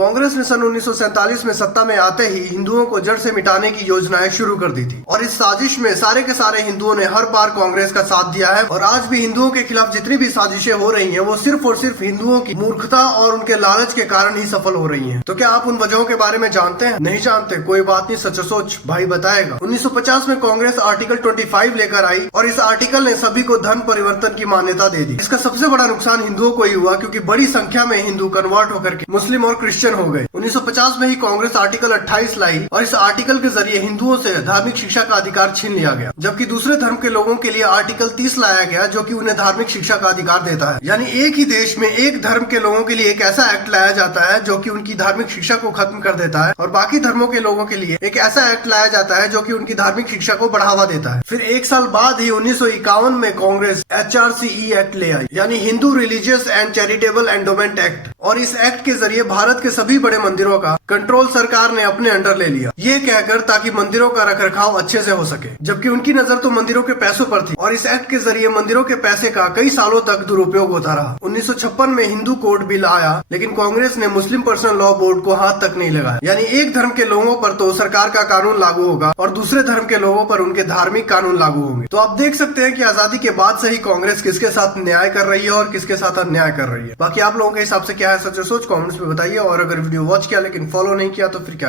कांग्रेस ने सन 1947 में सत्ता में आते ही हिंदुओं को जड़ से मिटाने की योजनाएं शुरू कर दी थी और इस साजिश में सारे के सारे हिंदुओं ने हर बार कांग्रेस का साथ दिया है। और आज भी हिंदुओं के खिलाफ जितनी भी साजिशें हो रही हैं वो सिर्फ और सिर्फ हिंदुओं की मूर्खता और उनके लालच के कारण ही सफल हो रही हैं। तो क्या आप उन वजहों के बारे में जानते हैं? नहीं जानते? कोई बात नहीं, सच सोच भाई बताएगा। 1950 में कांग्रेस आर्टिकल 25 लेकर आई और इस आर्टिकल ने सभी को धर्म परिवर्तन की मान्यता दे दी। इसका सबसे बड़ा नुकसान हिंदुओं को ही हुआ क्योंकि बड़ी संख्या में हिंदू कन्वर्ट होकर के मुस्लिम और क्रिश्चियन हो गए। 1950 में ही कांग्रेस आर्टिकल 28 लाई और इस आर्टिकल के जरिए हिंदुओं से धार्मिक शिक्षा का अधिकार छीन लिया गया, जबकि दूसरे धर्म के लोगों के लिए आर्टिकल 30 लाया गया जो कि उन्हें धार्मिक शिक्षा का अधिकार देता है। यानी एक ही देश में एक धर्म के लोगों के लिए एक ऐसा एक्ट लाया जाता है जो कि उनकी धार्मिक शिक्षा को खत्म कर देता है और बाकी धर्मों के लोगों के लिए एक ऐसा एक्ट लाया जाता है जो कि उनकी धार्मिक शिक्षा को बढ़ावा देता है। फिर एक साल बाद ही 1951 में कांग्रेस HRCE एक्ट ले आई, यानी Hindu religious and charitable endowment act, और इस एक्ट के जरिए भारत के सभी बड़े मंदिरों का कंट्रोल सरकार ने अपने अंडर ले लिया, ये कहकर ताकि मंदिरों का रखरखाव अच्छे से हो सके, जबकि उनकी नजर तो मंदिरों के पैसों पर थी और इस एक्ट के जरिए मंदिरों के पैसे का कई सालों तक दुरुपयोग होता रहा। 1956 में हिंदू कोड बिल आया, लेकिन कांग्रेस ने मुस्लिम पर्सनल लॉ बोर्ड को हाथ तक नहीं लगाया। यानी एक धर्म के लोगों पर तो सरकार का कानून लागू होगा और दूसरे धर्म के लोगों पर उनके धार्मिक कानून लागू होंगे। तो आप देख सकते हैं कि आजादी के बाद से ही कांग्रेस किसके साथ न्याय कर रही है और किसके साथ अन्याय कर रही है। बाकी आप लोगों के हिसाब से क्या है सच सोच कमेंट्स में बताइए, और अगर वीडियो वॉच किया लेकिन फॉलो नहीं किया तो फिर क्या